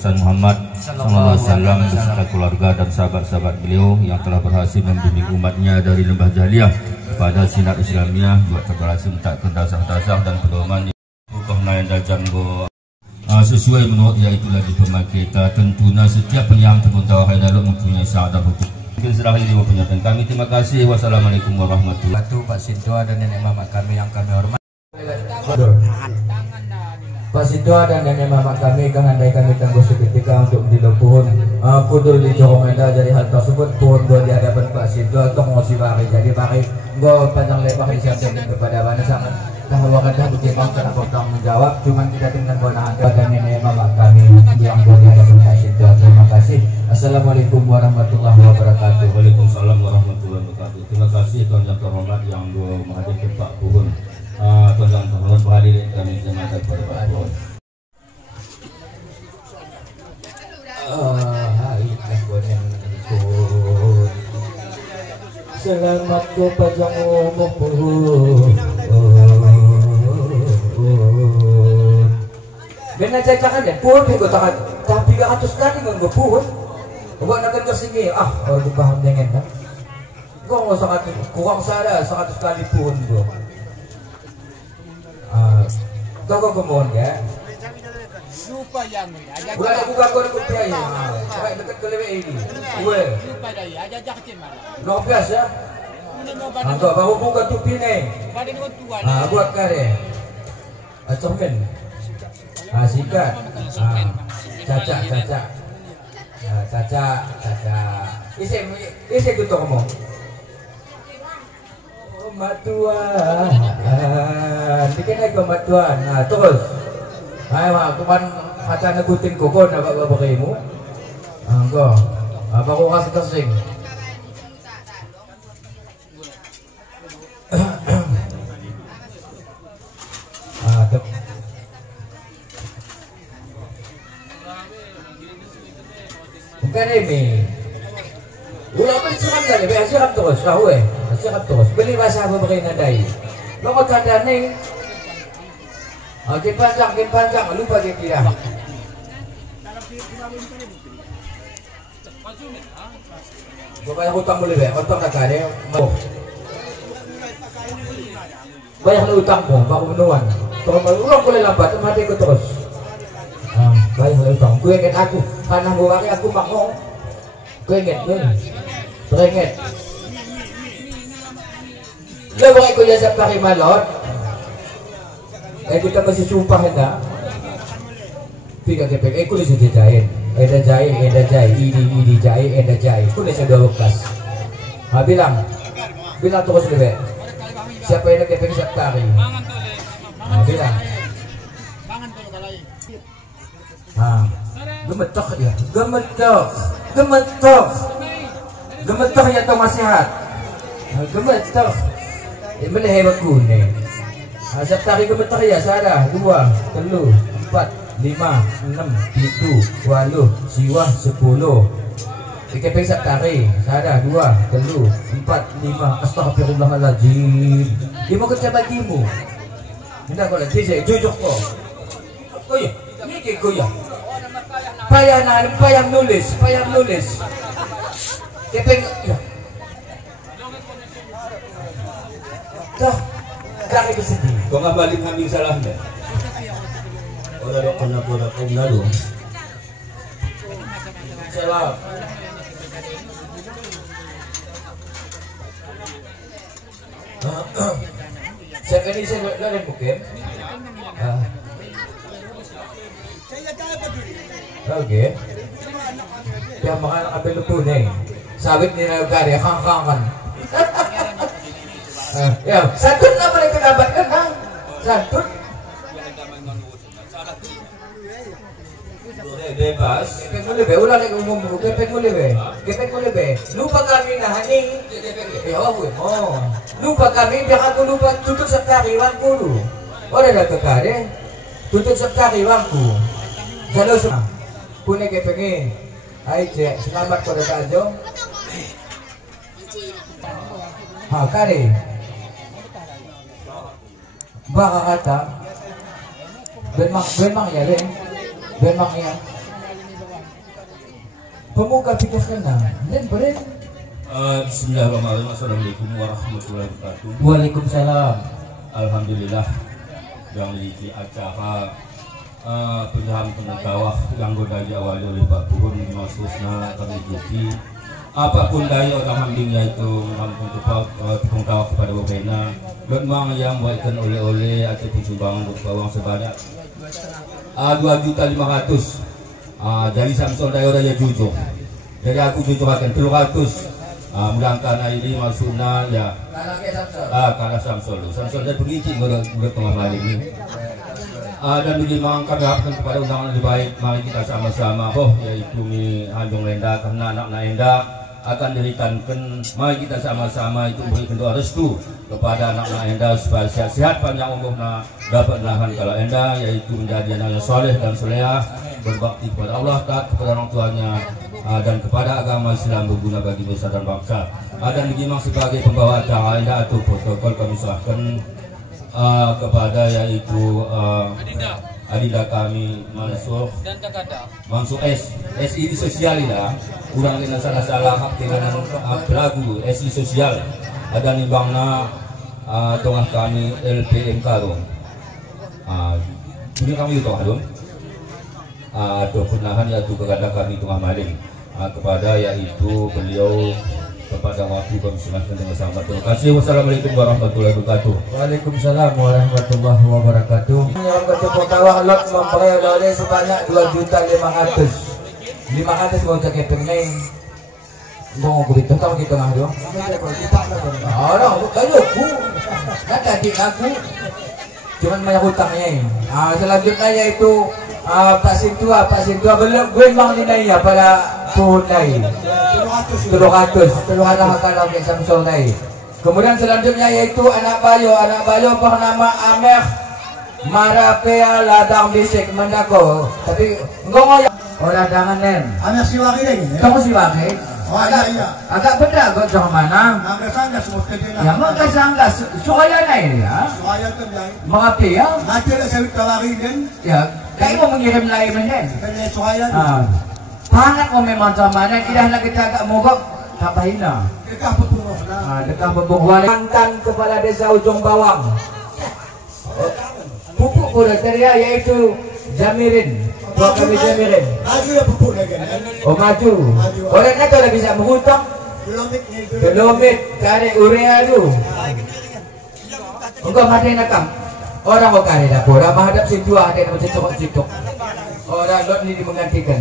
besar Muhammad sallallahu alaihi wasallam beserta keluarga dan sahabat-sahabat beliau yang telah berhasil membimbing umatnya dari lembah jahiliyah pada sinar Islamiyah, buat berhasil tak kedasah-dasah dan pedoman naik dan sesuai menurut yaitu lagi pemakai kita. Tentunya setiap yang terutawahai dalam mempunyai syahadat hukum. Mungkin serah ini pernyataan kami. Terima kasih. Wassalamualaikum warahmatullahi wabarakatuh. Pak Sintua dan nenek mama kami yang kami hormati. Pak Sintua dan nenek mama kami kang andai kami tangguh seketika untuk dilepuhun kudur di Joromenda. Jadi hal tersebut pun gua di hadapan Pak Sintua untuk ngosi bari. Jadi bari gua panjang lebar isyarat kepada mana sangat bahwa kadang bertimbang karena potong menjawab, cuman tidak dengan bonahan dan nenek mama kami yang boleh ada berkasih. Terima kasih. Assalamualaikum warahmatullahi wabarakatuh. Waalaikumsalam warahmatullahi wabarakatuh. Terima kasih tuan yang terhormat yang menghadirkan Pak Puhun. Tuan yang terhormat berhadir kami jemaat pada Pak Puhun. Hai kawan selamat kepada umum Puhun. Benar cacakan ya, pun gue tahan. Tapi 300 kali nggak gue pun. Gue nak ke sini, orang gue paham dengan kan. Gue nggak sangat kurang sadar 100 kali pun gue. Kau kemohon ya. Supaya bukan aku ganggu kopi aja. Kayak dekat ke lewe ini. Gue. Supaya aja jaket mana. Luar biasa. Kau baru buka tupi nih. Buat kare. Comen. Sikat, caca, isi gitu ngomong. Matuan, bikin lagi matuan. Nah terus, ayo kuman kaca negutin kokon apa berimu? Enggak, baru kasih tersing. Bukan ini. Ulang beli siram kali, biar siram terus, tahu siram terus. Beli bahasa apa beri nadai. Lo mau tanda nih. Kin panjang, lupa dia kira. Gue banyak utang boleh be, utang nak ada. Banyak utang pun, baru menuan. Kalau ulang boleh lambat, mati ikut terus. Baik mulai utang, gue inget aku karena gue hari aku makmur. Gue inget, teringet. Lo boleh gue jasa pari malot. Kita masih sumpah hendak. Tiga kepek, aku disuruh jahin. Eda jahit, ini jahit, eda jahit. Aku disuruh 2 bekas. Bilang terus lebih. Siapa yang kepek siap tari? Bilang. Gemetok ya, gemetok ya tau nasihat. Gemetok, ini hebat kuning. Siap tari gemetok ya, sada 2, 3, 4, 5, 6, 7, 8, siwah 10. Kepeng siap tari, sada 2, 3, 4, 5. Astagfirullahaladzim. Dia mau kerja bagimu. Tidak kau lagi saya jujur kok. Oh iya. Ini goyah. Payah nulis. Kepeng ya. Dah, kaki kesedih. Kau nggak balik ngambil salah deh. Orang kena lalu. Salah. Saya ini saya lari bukan. Oke. Yang makan ambil lebu nih. Sawit ni nagari kang. Ya, santun lah mereka dapatkan bang. Santun. Bebas. Kepeng boleh be, ulang lagi umum. Kepeng boleh be. Lupa kami nahani. Ya oh. Lupa kami biar aku lupa tutup sekali wangku dulu. Orang dah kekare. Tutup sekali wangku. Jalo semua. Punya kepengin. Hai cek, selamat pada Tanjung. Kari. Baka kata. Benmang ya, Ben. Benmang ya. pemuka pikas kena. Dan beren. Bismillahirrahmanirrahim. Assalamualaikum warahmatullahi wabarakatuh. Waalaikumsalam. Alhamdulillah yang di acara penjahan pengetahuan yang dari awal oleh Pak Puhun maksudnya kami ikuti apapun daya orang hambing yaitu mengampun pengetahuan kepada Bapena dan uang yang buatkan oleh-oleh ataupun sumbangan berupa uang sebanyak 2.500.000 dari Samsul Daya Raya Jujur. Jadi aku jujur akan 300. Mudahkan ini maksudnya ya kalah Samsul dan begitu mudah tengah malam ini dan bagaimana kami harapkan kepada undangan lebih baik mari kita sama-sama yaitu mi Handong Lenda karena anak Enda akan dirikankan mari kita sama-sama itu berikan doa restu kepada anak Enda supaya sehat-sehat panjang umurnya dapat lahan kalau Enda yaitu menjadi anak yang soleh dan solehah berbakti kepada Allah taat kepada orang tuanya dan kepada agama Islam berguna bagi nusa dan bangsa. Dan bagaimana sebagai pembawa acara Enda atau protokol kami serahkan kepada yaitu adinda kami Mansur S ini sosial ya kurang dengan salah dengan pelaku SI sosial ada nimbangna tengah kami LPM Karung ini kami itu Karung atau penahan yaitu kepada kami tengah maling kepada yaitu beliau kepada waktu kami serahkan dengan sangat terima kasih. Wassalamualaikum warahmatullahi wabarakatuh. Waalaikumsalam warahmatullahi wabarakatuh. Yang bertepuk lot memperoleh sebanyak 2.500.000. 500 mau cek keping mau begitu tahu kita ngah dong. Orang kayu aku. Kan tadi aku cuman banyak hutangnya. Selanjutnya yaitu Pak Sintua belum gue bang dinainya pada pohon lain 300 kalau ke Samsul lain. Kemudian selanjutnya yaitu anak bayo bernama Ameh Marapea Ladang Bisik Mendako tapi ngomong orang dangan nen Ameh Siwaki deh kamu Siwaki agak beda kok jangan mana ya mau kesangga suaya naik ya mengapi ya ya kayak mau mengirim lain men pangat mau memang sama mana tidak lagi agak mogok tambahin lah dekah pembunuhan mantan kepala desa Ujung Bawang pupuk kriteria yaitu Jamirin kami Jamirin maju orangnya kalau bisa menghutang gelomit kare urea lu enggak ada nakam orang mau kare dapur menghadap situ ada yang cocok orang lot ini menggantikan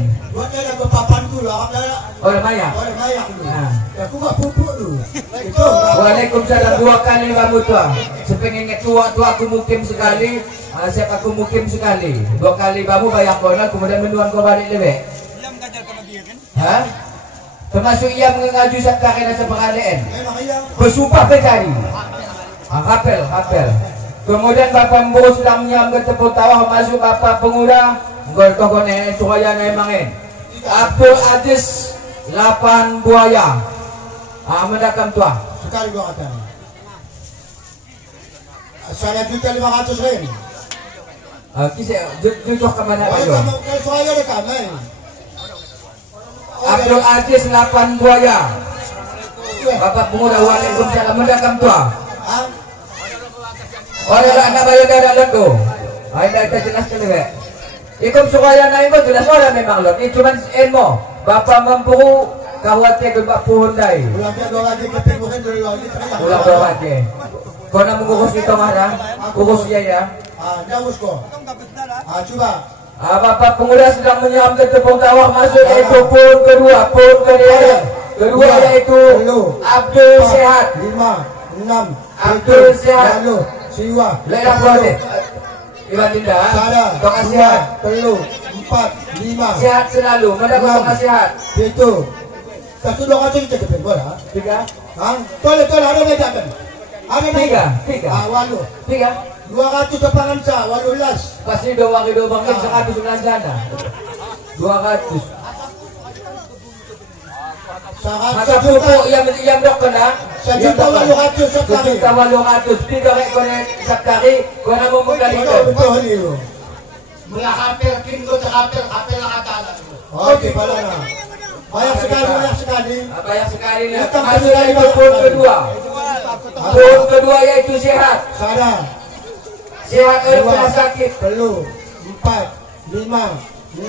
orang Maya aku gak pupuk lu Waalaikumsalam 2 kali kamu tua sepengen tua aku mukim sekali siap aku mukim sekali 2 kali kamu bayar kono kemudian menuan kau balik lebih termasuk ia mengaju sakit rasa pengadaan bersumpah berkali kapel kemudian Bapak Mbo sedang menyambut tepuk tawah masuk Bapak Pengurang gol toko nenek suaya nemangin Abdul Aziz 8 buaya mendakam tua sekali gua kata 1.500.000 kisah jujur kemana ayo soalnya ada kami Abdul Aziz 8 buaya Bapak Pemuda Waalaikumsalam mendakam tua orang anak bayo darah ledo ada kita jelaskan lebih ikut suaya naik kok jelas orang memang lo ini cuma ilmu Bapak mampu khawatir ke Bapak Puhundai ulang dua lagi kau nak mengukus itu mana kukus dia ya jauh kok coba Bapak Pemuda sedang menyiapkan tepung tawah masuk yaitu pun kedua yaitu Abdul Sehat 5, 6 Abdul Sehat Siwa Lelah Bode Iwan Dinda Tongkat sehat 3, 4, 5 sehat selalu mendapat tongkat sehat itu satu dua kali cek ke bola 3 tolong ada beda kan ada naik 3 walu 3 200 depangan sa 18 pasti doang 100 belanjana 200 maka pupuk yang dok kena 1.800 1.800 tiga rek konek sakari kena mau menggalikan Mula kapel kin go sa kapel lang ata. Okay, pala na. Banyak sekali. Banyak sekali nih. Datang Masuk sekali, lagi ke banyak poin sekali. kedua. Poin kedua yaitu sehat. Sadar. Sehat oleh 2, pernah sakit. 4, 5, 6,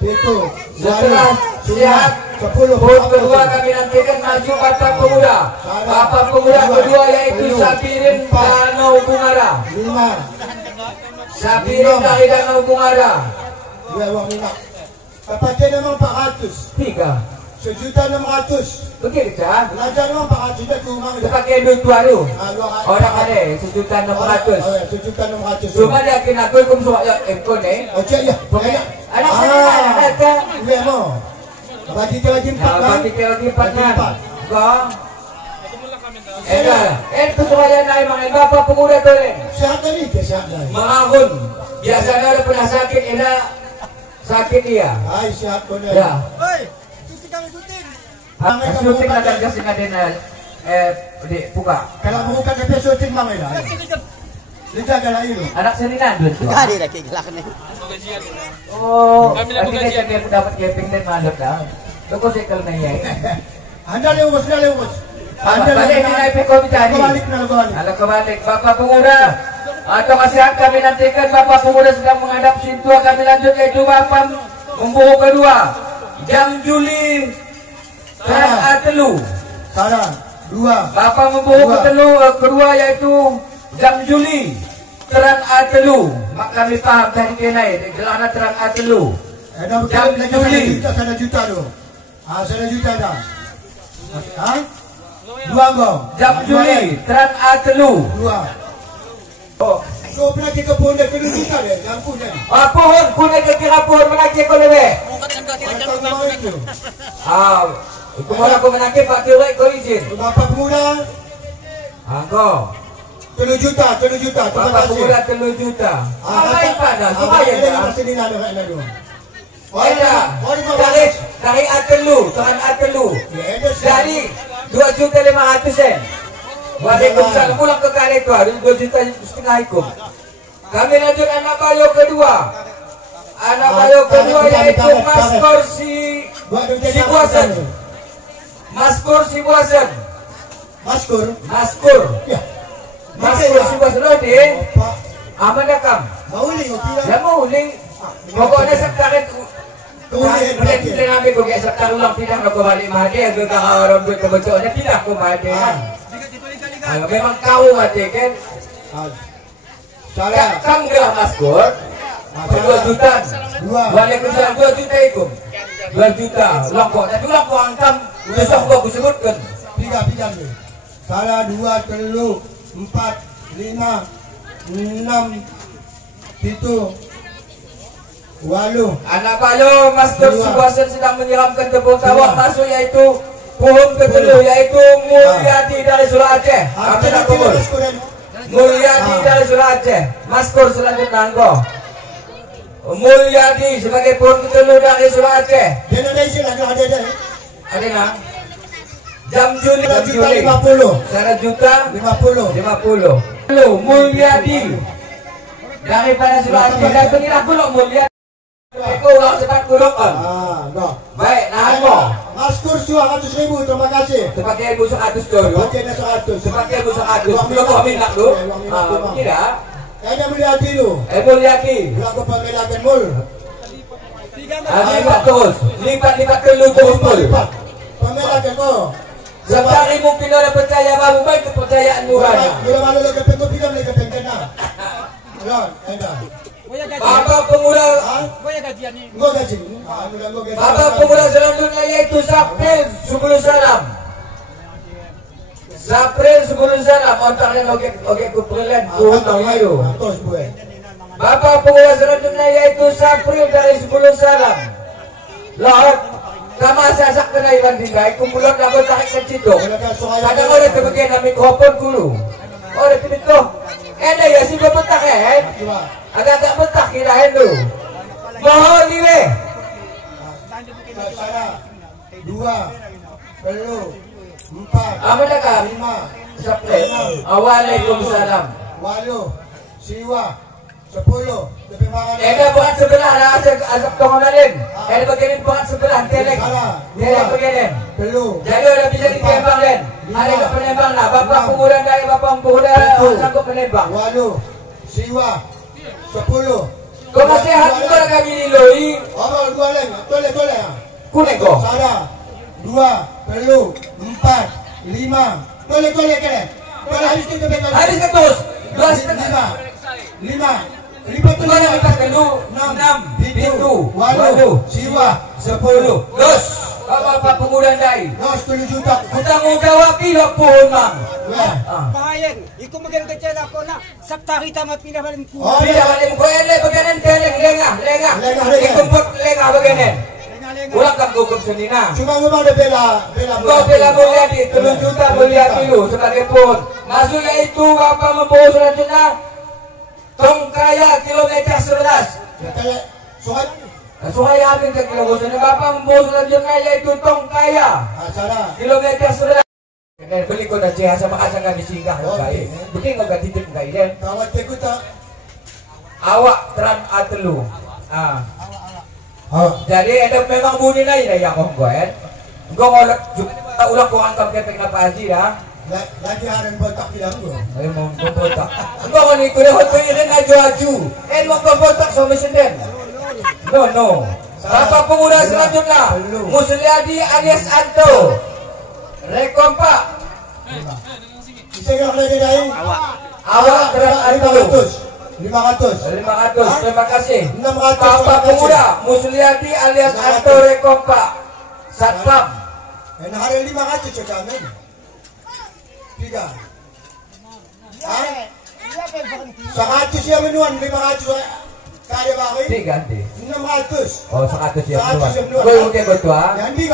7, Setelah 8, sehat, 10. poin kedua kami nantikan maju Bapak Pemuda. Bapak Pemuda kedua yaitu Sabirin Danau Bungara. 5. Sabirin dari Danau Bungara. Dua uang minyak. Kapatid naman 400. 3. 1.600.000. Begitu kan? Belajar naman 400 na tumang ila. Pakai duit baru. Luar Orang ada 1.600.000. 1.600.000. Cuma dia kinakoy kung suka yung kon eh. Oke ya. Anak saya anak ka. Iya mo. Bagi ka lagi 4 kan? Bakit kayo lipat niyan? Lipat. Ba? Ito suka yan ay mga iba pa Pemuda to rin. Sehat tadi ke sehat dah. Mahon. Biasa na rin pernah sakit ina. Sakit dia. Ay sehat ko na. Ya. Ang Shooting na talaga si natin na di puka. Kalau bukan ke shooting mang ila. Liga gala ilo. Anak sa nandun to. Gari na kigala ka na. Oh, lagi na siya kaya dapat keping din manot na. Loko sekal na yan. Anda lewat. Balik na ipiko bitani. Balik na balik. Alam kebalik, Bapak Pemuda. Atau kasihan kami nantikan Bapak Pemuda sedang menghadap Sintua. Kami lanjut yaitu Bapak Membuku kedua. Jam Juli Terang Atelu. Salah. 2. Bapak Membuku kedua yaitu Jam Juli Terang Atelu. Mak kami paham tadi kenai. Gelana Terang Atelu. Jam Juli. Sana juta tu. Sana juta dah. Ha? 2 gong. Jam Juli Terang Atelu. 2. Oh. Kau pernah ke kebun dah kena juta deh. Lampu dah. Pohon kunai ke kira pohon menakik ko lebih. Kalau kau itu. Itu malah ko menakik Pak Tirai ko izin. Bapak Pemuda Angko. 3 juta. Terima Bapak kasih. Pemuda 3 juta. Lain pada supaya Ada dah. masih di nado kat nado. Dari Atelu, Tuhan Atelu. Dari 2.500.000. Waalaikumsalam. Pulang ke kali itu hari 2.500.000 hukum. Kami lanjut anak bayo kedua. Anak bayo kedua yaitu Maskor si Buasan. Maskor si Buasan. Maskur. Maskur. Ya. Maskur si Buasan. Lo di Pak. aman dakam. Mauli tidak. Dia mau uling. Pokoknya sekarang Uling. Boleh namin kung kaya sa ulang pinang na kumali mahadi. Ang kakaroon ko kabuto na pinang kumali. Memang kau mati kan? Salah. Kamu gelah Maskur. 2 juta. Waalaikumsalam 2 juta itu. 2 juta. Ulang kok. Tapi ulang kok angkam. Udah sok gua sebutkan. 3 ni. Salah 2, 3, 4, 5, 6, 7, 8. Anak bayo Master Subasan sedang menyiramkan tepung tawak masuk yaitu pohon kedua yaitu Mulyadi dari Surah Aceh. Apa nak kubur? Mulyadi dari Surah Aceh. Maskur selanjutnya angko. Mulyadi sebagai pohon kedua dari Surah Aceh. Dia ada isi lagi ada. Ada nak? Jam Juli. 1.50. 1 juta 50. 50. Lalu Mulyadi daripada Surah Aceh dan pengira pula Mulyadi. Eko ulang cepat kurokan. Dah. Baik, nah angko. Maskur 100.000. Terima kasih. Sebagai ibu 100 dulu. Pakai dah 100. Sebagai ibu 100. Belum kau minat lu. Tidak. Ada Mulyadi tu. Mulyadi. Kalau kau pakai lagan mul. Lipat terus. Lipat dulu terus mul. Pakai lagan kau. Sebenarnya mungkin orang percaya baru baik kepercayaan murahnya. Bila malu lagi pengen pinjam lagi pengen kena. Ron, ada. Bapak Pemuda. Gua gaji. Bapak Pemuda selanjutnya yaitu Sapril sebelum salam. Sapril sebelum salam. Ontaknya oke kuprilan. Terus buat. Bapak Pemuda selanjutnya yaitu Sapril dari sebelum salam. Lahat. Kama sasak na iwan din ba? Kumulot na ko takik ng sito. Kada ko rin tumagyan na mikrofon kulo. O rin pinito. Na ya, si babutak agak butak kirahin do. Mohon liwe. 2, 3, 4. Amo na ka? 5. Sapril. Waalaikumsalam. 8. Siwa. 10. Lebih makan. Eda bukan sebelah lah asap tongonanin. Eda bagianin bukan sebelah telek. Telek bagianin. Belum. Jadi udah bisa ditembang den. Ada ke penembang lah. Bapak pemuda dari bapak pemuda sanggup penembang. Waduh. Siwa. 10. Kau masih hati kau kami loi. Oh, 2 lagi. Toleh. Kuning kau. Sada. 2. Perlu. 4. 5. Toleh kene. Toleh habis kita pegang. Habis ketus. 5. 5 Kau nak kita kelu 6 pintu. Waduh. Siwa. 10. Dos. Bapak pemuda dari. 10 juta. Tanggungjawab pilih pun mang. Bahayan, iku maging kecil ako na sabta kita mapindah balik ko. Oh, Tidak boleh kuele bagianin telek lengah. Ikumput lengah bagianin. Ulang kan gugup senina. Cuma memang ada bela. Kau bela mulia di 7 juta mulia dulu sebagai pun. Maksudnya itu Bapak membawa selanjutnya Tongkaya kilometer 11. Sungai. Sungai Amin ke kilometer. Bapak membawa selanjutnya yaitu Tongkaya Acara. kilometer 11. Dan beli ko na siya sa makasangan ni Singgah ng kaya. Buti nga gatitip ng kaya. Tawad ko ta. Awak teran atelu. Oh. Jadi ada memang bunyi na yun ay akong kuhen. Kung ulang ko ang kapkepek na paji ha. Lagi haran botak bilang ko. Ay mong bobotak. Kung ano ito na hoto yun na aju. Eh mong bobotak sa mission din. No. Bapak pemuda selanjutnya Musliadi alias Anto Rekompa. Bisa kena kena dia Awak teran atelu. 500. Terima kasih. 600. Bapak pemuda Musliadi alias Anto Rekompa Satpam. Dan hari 500 cakap amin. 3. 100 yang menuan 500 kali bagi. Ganti. 600. Oh 100 ya. 100 yang menuan. Gue udah betul. Yang di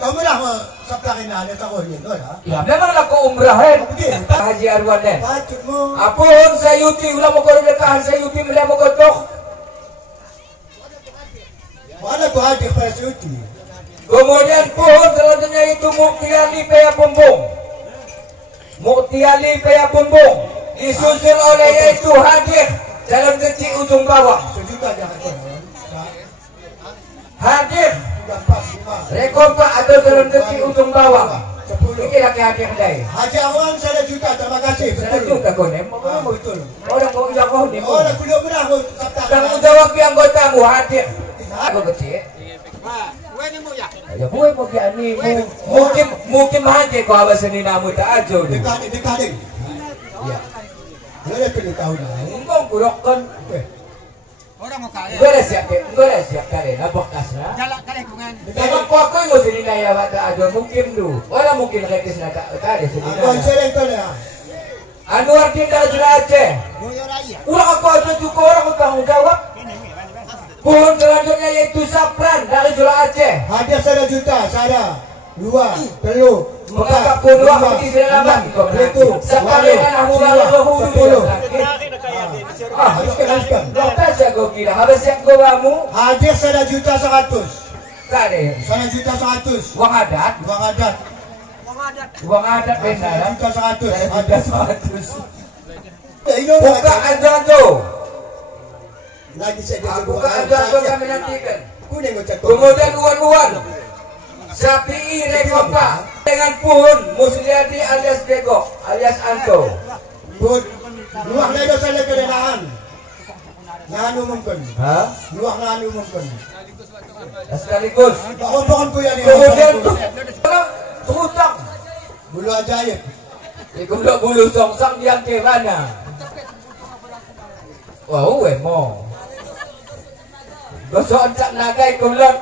kamu dah sabtakin ada tahu ni tu lah. Ya memang aku umrahin. Haji Arwan den. Patutmu. Apun sayuti ulah mo ko dekat sayuti mula mo gotok. Mana tu haji persuti. Kemudian pohon selanjutnya itu Muktiali Paya Bumbung. Muktiali Paya Bumbung disusul oleh yaitu Hadir dalam kecil ujung bawah. Sejuta dia kata. Hadir 4, 5. Rekompa atau dalam kecil ujung bawah. 10. Ini laki Hadir dai. Haji Awan 1 juta. Terima kasih. Saya juga konem. Betul. Orang kau yang kau ni. Orang kuliah berah sabtakin. Tanggung jawab yang anggota Hadir. Aku kecil. Ya boleh mo ni mungkin mahal ko awas ni namu ta ajo ni. Dekat. Ya. Dia pilih tahu dah. Engkau kurokon. Orang mau kaya. Enggak siap kali na bekas na. Jalak kali kungan. Emang ko ako mo sini na ya ta ajo mungkin du. Wala mungkin rekis na ta sini Aku na. sering tu lah. Anu arti dari Jura Aceh. Ulang aku aja juga orang tanggung jawab. Pohon selanjutnya yaitu Sapran dari Jura Aceh. Hadiah 1 juta. Sada. 2, 3, 4. Mengangkat kedua bagi selamat. Itu. Sekali kan aku lalu dulu. 10. Habiskan. Dokter jago gila. Habis yang gua kamu. Hadiah 1 juta 100. Kade. 1 juta 100. Uang adat. Uang adat. Uang adat benar. 1 juta 100. Ada 100. Ini Buka ajanto. lagi saya Buka ajanto kami nantikan. Kuning macam tu. Kemudian uan-uan. Sapi Rekompa dengan Puhun Musliadi alias Bego alias Anto. Pun luah lego sana kedenaan. Ngan umumkan. Hah? Luah ngan umumkan. Sekaligus. Pohon ku yang Kemudian hutang. bulu ajaib. Ikumlo bulu songsang yang ke mana? Wow, mo. Gosok encak nagai kumlot.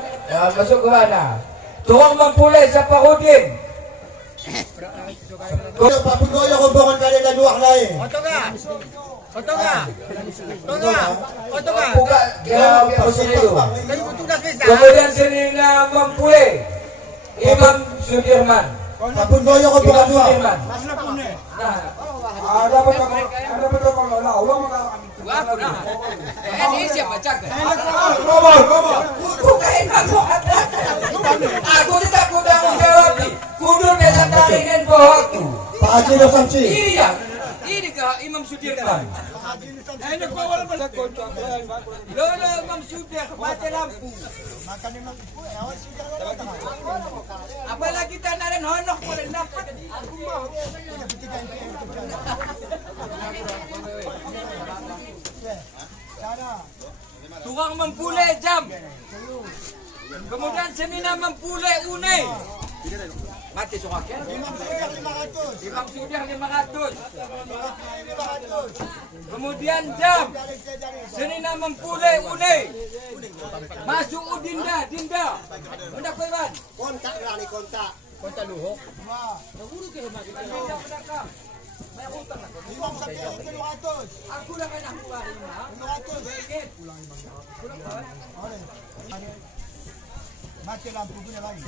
Masuk ke mana? Tuang mempulai sa Pakudin. Kau papun kau yang hubungan kalian dan luah lain. Buka dia sini dulu. Kemudian sini mempulai Imam Sudirman. Papun kau yang Imam hubungan luah. Sudirman. Ada apa Ini siapa cakap? bukain aku aku tidak tanggung jawab kudu bisa taringin bawaku. Pak Haji Rosamsi. Iya. Ini ke Imam Sudirman. Ini kau wala pala konto. Lolo Mam Sudir mati lampu. Apalagi tanaran honok mo rin dapat. Tukang Mampule jam. Kemudian Senina Mampule unay. Mati sukaknya. Imam Sudir 500. Kemudian jam. Senina Mampule unay. Masuk Dinda. Hendak ko Iban. Kontak berani kontak. Konta luho. Imam Sakya 700. Aku lang ay nakuha rin na. 700. Mati lampu punya lagi.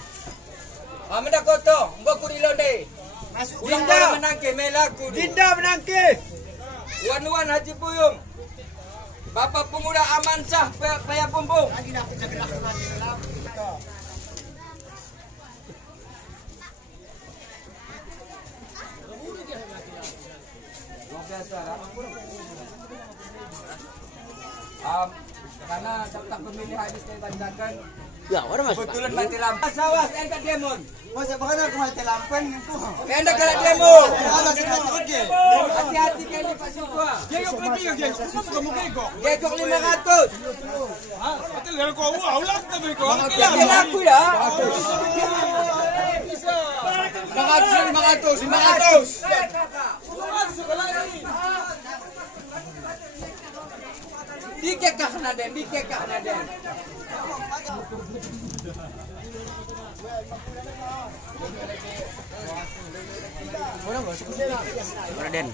Amanda koto, mbok kurilo deh. Dinda menangke melaku. Dinda menangke. Wan Haji Puyung. Bapak Pemuda Amansah Paya Bumbung. Lagi nak gerak mati lampu. Karena daftar pemilih habis saya bacakan. Ya, orang masuk. Kebetulan mati lampu. Sawas, enda demon. Masa bagaimana aku mati lampu itu? Enda kala demon. Ada sudah oke. Hati-hati kali Pak Sukwa. Gegok lebih ya, gegok. Kenapa kamu gegok? Gegok 500. Hah? Betul kalau kau aulat tapi kau. Jadi laku ya. 500. Dikek kah Naden. Raden.